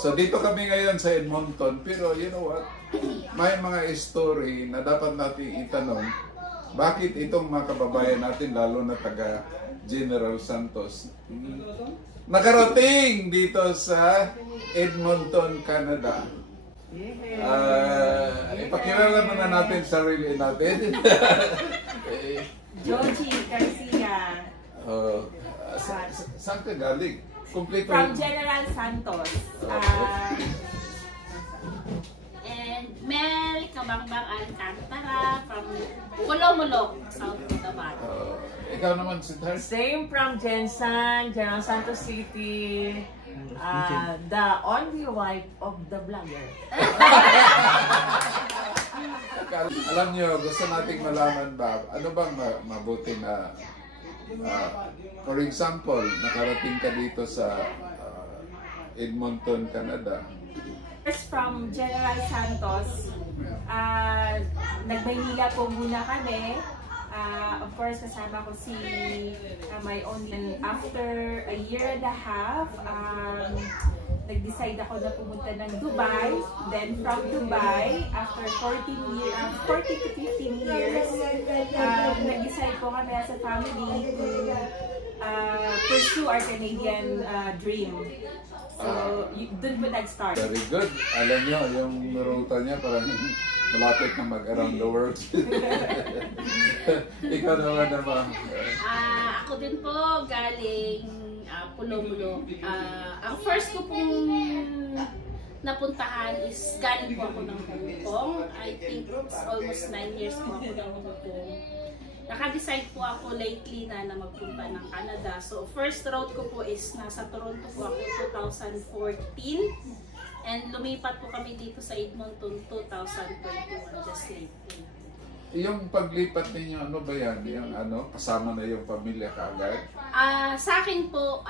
So dito kami ngayon sa Edmonton, pero you know what? May mga story na dapat natin itanong. Bakit itong mga kababayan natin, lalo na taga General Santos, nakarating dito sa Edmonton, Canada? Ipakilala na natin sarili natin. Joji Garcia. Saan ka galing? Kompleto. From General Santos. And Mel Kabangbang Alcantara from Kulomulok, South Cotabato. Ikaw naman, Siddharth? Same from Jensen, General Santos City. The only wife of the vlogger. Alam nyo, gusto nating malaman ba, ano bang mabuti na, for example, nakarating ka dito sa Edmonton, Canada. From General Santos, nag-Maynila po muna kami. Of course, kasama ko si my only. After a year and a half, nag-decide ako na pumunta ng Dubai. Then from Dubai, after 40 to 15 years, nag-decide po kami as a family to pursue our Canadian dream. So, dun po nag-start. Very good. Alam nyo, yung ruta niya parang malapit na mag-around the world. Ikaw naman. Ako din po galing Pulo-Mulo. Ang first ko pong napuntahan is galing po ako ng Hong Kong. I think it's almost 9 years po ako ng Hong Kong. Naka-decide po ako lately na magpunta ng Canada. So, first route ko po is nasa Toronto po ako 2014. And lumipat po kami dito sa Edmonton 2021, just lately. Yung paglipat ninyo, ano ba yan? Yung kasama na yung pamilya kaagad? Sa akin po,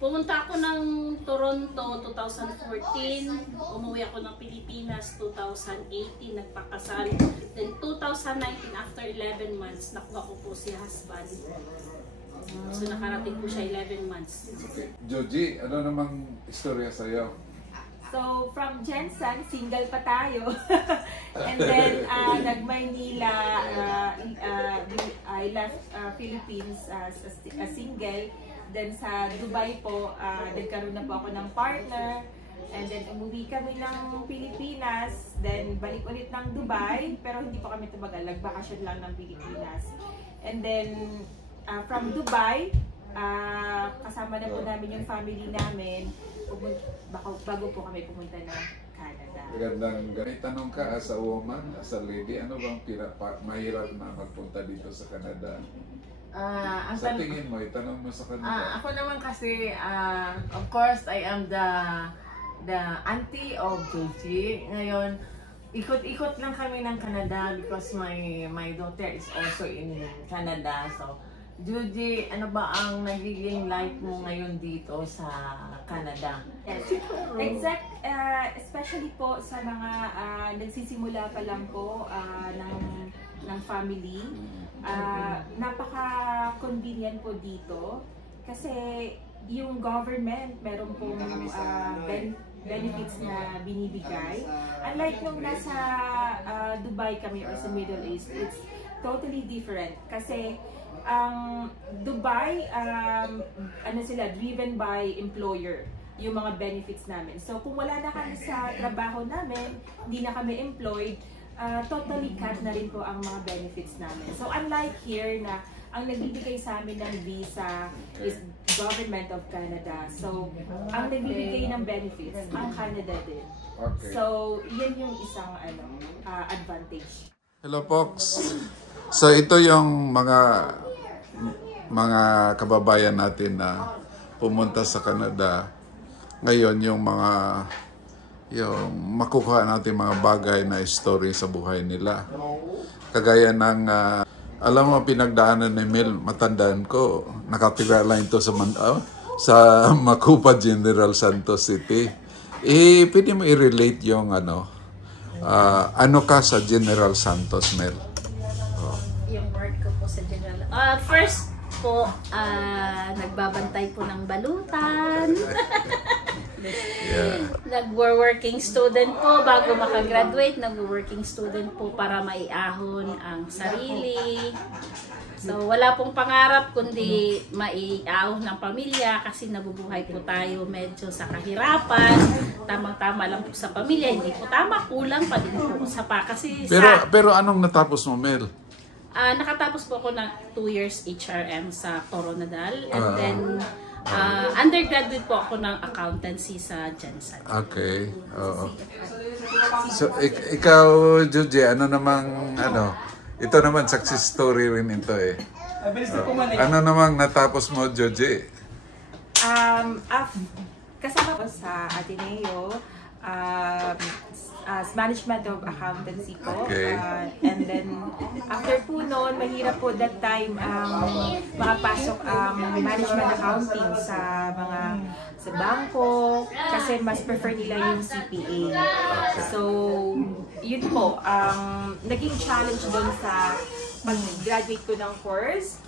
pumunta ako ng Toronto 2014, umuwi ako ng Pilipinas 2018, nagpakasal. Then 2019, after 11 months, nakuha ko po si husband. So nakarating po siya 11 months. Okay. Joji, ano namang istorya sa'yo? So, from Jensen, single pa tayo. And then, nag-Maynila, I left Philippines as a single. Then sa Dubai po, nagkaroon na po ako ng partner. And then, umuwi kami ng Pilipinas. Then, balik ulit ng Dubai. Pero hindi pa kami tumagal. Nagbakasyon lang ng Pilipinas. And then, from Dubai, kasama na po namin yung family namin. Bago po kami pumunta ng Canada. Magandang ganit. Tanong ka as a woman, as a lady, ano bang mahirap na magpunta dito sa Canada? Sa tingin mo, itanong mo sa kanila. Ako naman kasi, of course, I am the auntie of Joji. Ngayon, ikot-ikot lang kami ng Canada because my daughter is also in Canada. So, Joji, ano ba ang nagiging life mo ngayon dito sa Canada? Yes. Especially po sa mga nagsisimula pa lang po ng family. Napaka-convenient po dito kasi yung government meron pong benefits na binibigay. Unlike nung nasa Dubai kami or sa Middle East, it's totally different kasi ang Dubai, sila, driven by employer, yung mga benefits namin. So, kung wala na kami sa trabaho namin, hindi na kami employed, totally cut na rin po ang mga benefits namin. So, unlike here na ang nagbibigay sa amin ng visa is Government of Canada. So, ang nagbibigay ng benefits, ang Canada din. Okay. So, yan yung isang advantage. Hello, folks. So, ito yung mga kababayan natin na pumunta sa Canada. Ngayon, yung makukuha natin mga bagay na story sa buhay nila. Kagaya ng, alam mo, pinagdaanan ni Mel, matandaan ko, nakatira lang ito sa Macupa, General Santos City. Pwede mo i-relate yung ano ka sa General Santos, Mel? Yung work ko po sa General. First po, nagbabantay po ng balutan. Yeah. Nag-working student po bago makagraduate. Nag-working student po para maiahon ang sarili. So, wala pong pangarap kundi maiahon ng pamilya kasi nabubuhay po tayo medyo sa kahirapan. Tamang-tama lang po sa pamilya. Hindi po tama, kulang pa din po sa pa. Kasi Pero anong natapos mo, Mel? nakatapos po ako ng 2 years HRM sa Coronadal. And then, undergraduate po ako ng accountancy sa Jensen. Okay. Oo. So, ikaw, Joji, ano namang, ito naman success story rin ito eh. Ano namang natapos mo, Joji? Kasama ko sa Ateneo, as management of accountancy po. Okay. And then, after po noon, mahirap po that time makapasok ang management accounting sa bangko kasi mas prefer nila yung CPA. So, yun po, naging challenge doon sa pag-graduate ko ng course.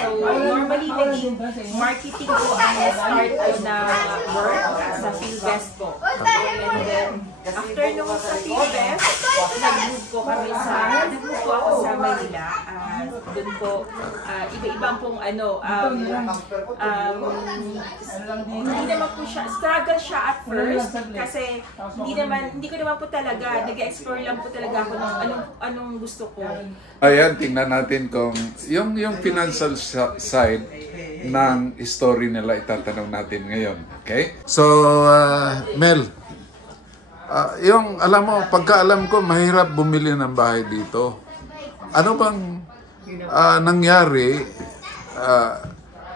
So, normally naging marketing ko ang start ko na work sa PhilVest po. And then, after nung sa PhilVest, nag-move po ako sa Manila. Doon po, iba-ibang pong hindi naman po siya, struggle siya at first kasi hindi ko naman po talaga, nag-explore lang po talaga ako ng anong gusto ko. Ayan, tingnan natin kung yung financial side ng story nila itatanong natin ngayon. Okay? So, Mel, alam mo, pagkaalam ko, mahirap bumili ng bahay dito. Ano bang nangyari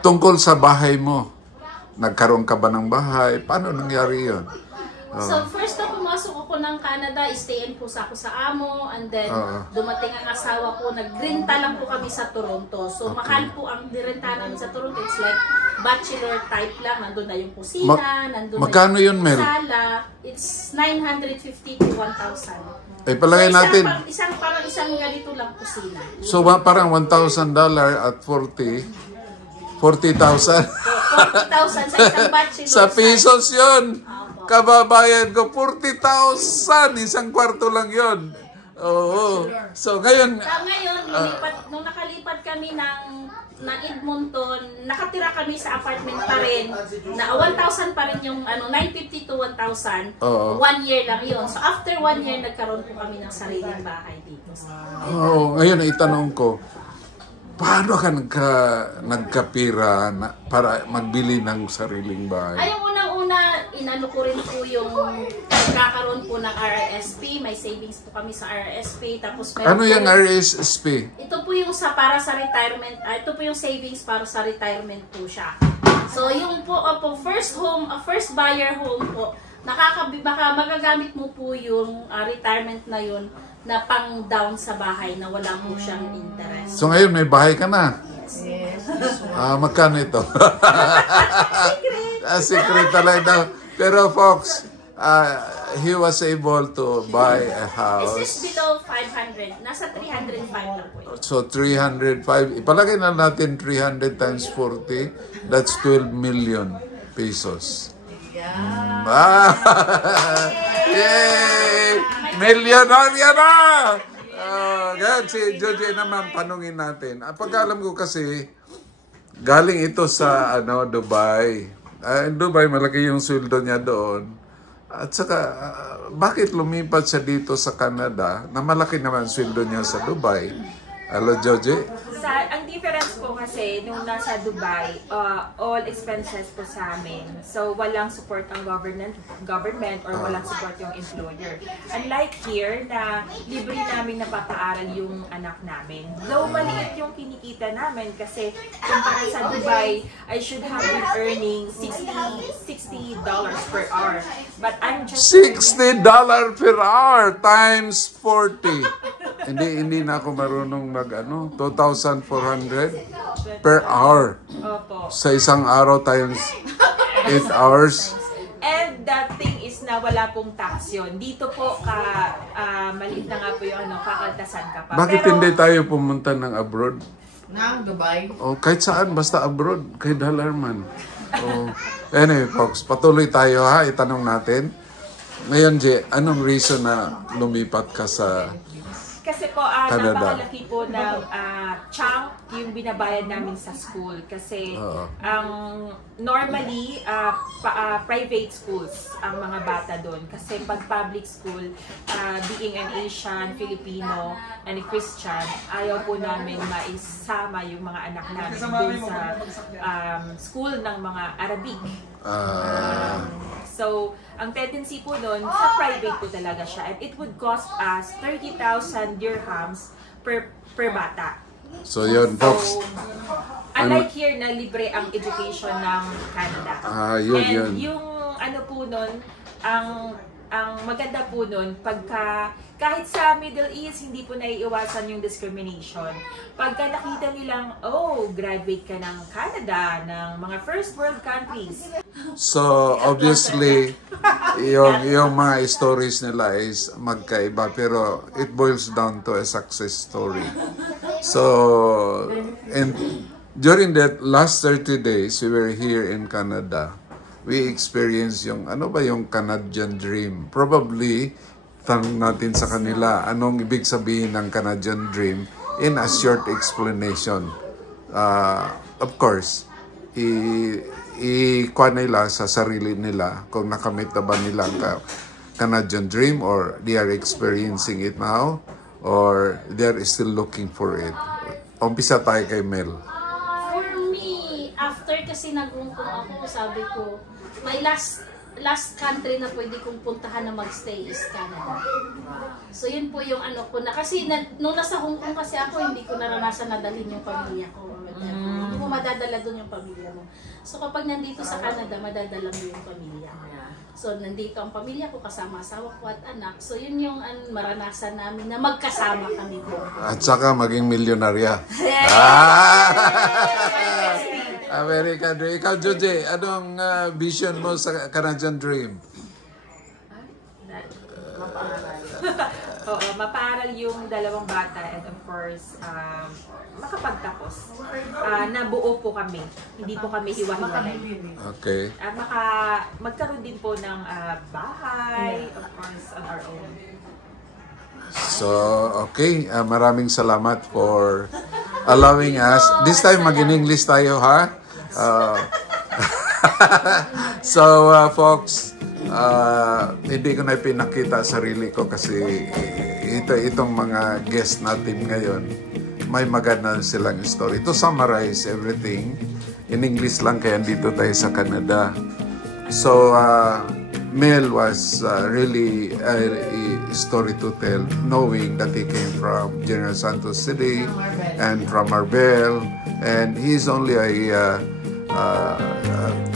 tungkol sa bahay mo? Nagkaroon ka ba ng bahay? Paano nangyari yun? So, first na pumasok ako ng Canada, stay-in po ako sa amo, and then dumating ang asawa ko, nagrenta lang po kami sa Toronto. So, mahal po ang direnta namin sa Toronto. It's like bachelor type lang. Nandun na yung kusina, nandun magkano na yun, Mel? sala. It's 950 to 1,000. Palagay so, natin. Parang isang ganito lang kusina. So, parang $1,000 at 40,000. 40,000 sa isang bachelor. Sa pesos yun. Kababayan ko, 40,000. Isang kwarto lang yun. Oo. So, ngayon... nung nakalipat kami ng Edmonton, nakatira kami sa apartment pa rin, na 1,000 pa rin yung 950 to 1,000. 1 year lang yun. So, after 1 year, nagkaroon po kami ng sariling bahay dito. Ngayon, itanong ko, paano ka nagkapira para magbili ng sariling bahay? Ay, yung unang-una, inano ko rin po yung nagkakaroon po ng RRSP. May savings po kami sa RRSP. Tapos ano yung RRSP? Ito po yung para sa retirement. Ito po yung savings para sa retirement po siya. So, yung po, first buyer home po, baka magagamit mo po yung retirement na yun na pang-down sa bahay na wala po siyang interest. So ngayon may bahay ka na? Yes. Magkano ito? Secret talaga. Pero Fox, he was able to buy a house. This is below 500. Nasa 305 na po yun. So 305. Ipalagay na natin 300 times 40. That's 12 million pesos. Yay! Millionaire na! Ganyan, si Joji naman, tanungin natin. Pagkaalam ko kasi, galing ito sa Dubai. Dubai, malaki yung sweldo niya doon. At saka, bakit lumipat siya dito sa Canada, na malaki naman sweldo niya sa Dubai? Hello, Joji? Ang difference po kasi, nung nasa Dubai, all expenses po sa amin. So, walang support ang government or walang support yung employer. Unlike here, na libre namin napapaaral yung anak namin. Though maliit yung kinikita namin kasi kumpara sa Dubai, I should have been earning $60 per hour. But I'm just... $60 per hour times 40. Hindi na ako marunong mag 2,400 per hour. Opo. Sa isang araw times 8 hours. And the thing is na wala pong tax yun. Dito po, maliit na nga po yung kakaltasan ka pa. Bakit hindi tayo pumunta ng abroad? Dubai? O kahit saan, basta abroad, kay Dalarman. Oh. Anyway, folks, patuloy tayo ha. Itanong natin. Ngayon, Jay, anong reason na lumipat ka sa Kasi po, Canada? napakalaki po ng chunk yung binabayad namin sa school. Kasi normally, private schools ang mga bata doon. Kasi pag public school, being an Asian, Filipino, and a Christian, ayaw po namin maisama yung mga anak namin doon sa school ng mga Arabic. So, ang tendency po doon, sa private po talaga siya. And it would cost us 30,000 dirhams per bata. So, yun, folks. Unlike here na libre ang education ng Canada. Yun. Yung ano po nun, ang maganda po nun, kahit sa Middle East, hindi po naiiwasan yung discrimination. Pagka nakita nilang, oh, graduate ka ng Canada, ng mga first world countries. So, obviously, yung mga stories nila is magkaiba, pero it boils down to a success story. So, and during that last 30 days, we were here in Canada. We experienced yung, ano ba yung Canadian dream? Probably, tanong natin sa kanila, anong ibig sabihin ng Canadian dream in a short explanation. Of course, i-kuha nila sa sarili nila kung nakamit na ba nila ang Canadian dream or they are experiencing it now or they are still looking for it. Umpisa tayo kay Mel. For me, after kasi nag-ungkong ako, sabi ko, my last country na pwede kong puntahan na magstay is Canada. So yun po yung ano ko na. Kasi nung nasa Hong Kong kasi ako, hindi ko naranasan na dalhin yung pamilya ko. Hindi mo madadala doon yung pamilya mo. So kapag nandito sa Canada, madadala mo yung pamilya. So nandito ang pamilya ko, kasama asawa ko at anak. So yun yung maranasan namin na magkasama kami doon. At saka maging milyonarya. American Dream. Ikaw, Joje, anong vision mo sa Canadian Dream? Oo, mapaaral yung dalawang bata and of course, makapagtapos. Nabuo po kami. Hindi po kami hiwa-hiwalay. Okay. Magkaroon din po ng bahay, of course, on our own. So, okay. Maraming salamat for allowing us. This time, mag-in-English tayo, ha? So, folks, hindi ko na pinakita sarili ko kasi itong mga guest natin ngayon, may maganda silang story. To summarize everything, in English lang kaya dito tayo sa Canada. So, Mel was really a story to tell, knowing that he came from General Santos City and from Marbel, and he's only a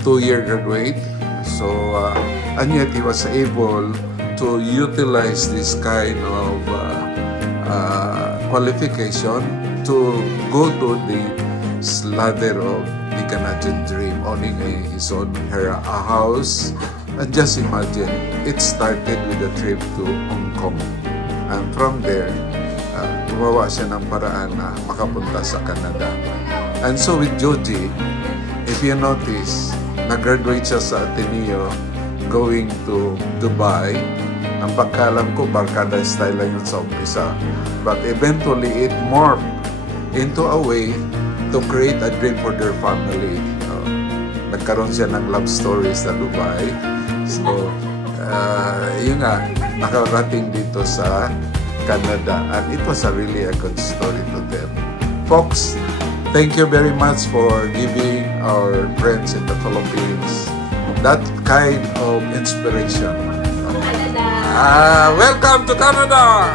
2-year graduate. So, and yet he was able to utilize this kind of qualification to go to the ladder of the Canadian dream, owning his own house. And just imagine, it started with a trip to Hong Kong. And from there, gumawa siya ng paraan na makapunta sa Canada. And so with Joji, if you notice, nag-graduate siya sa Ateneo going to Dubai. Ang pagkalam ko, barkada style lang yun sa umpisa. But eventually, it morphed into a way to create a dream for their family. Nagkaroon siya ng love story sa Dubai. So, yun nga, nakarating dito sa Canada. And it was really a good story to tell. Folks, thank you very much for giving our friends in the Philippines that kind of inspiration. Canada! Welcome to Canada!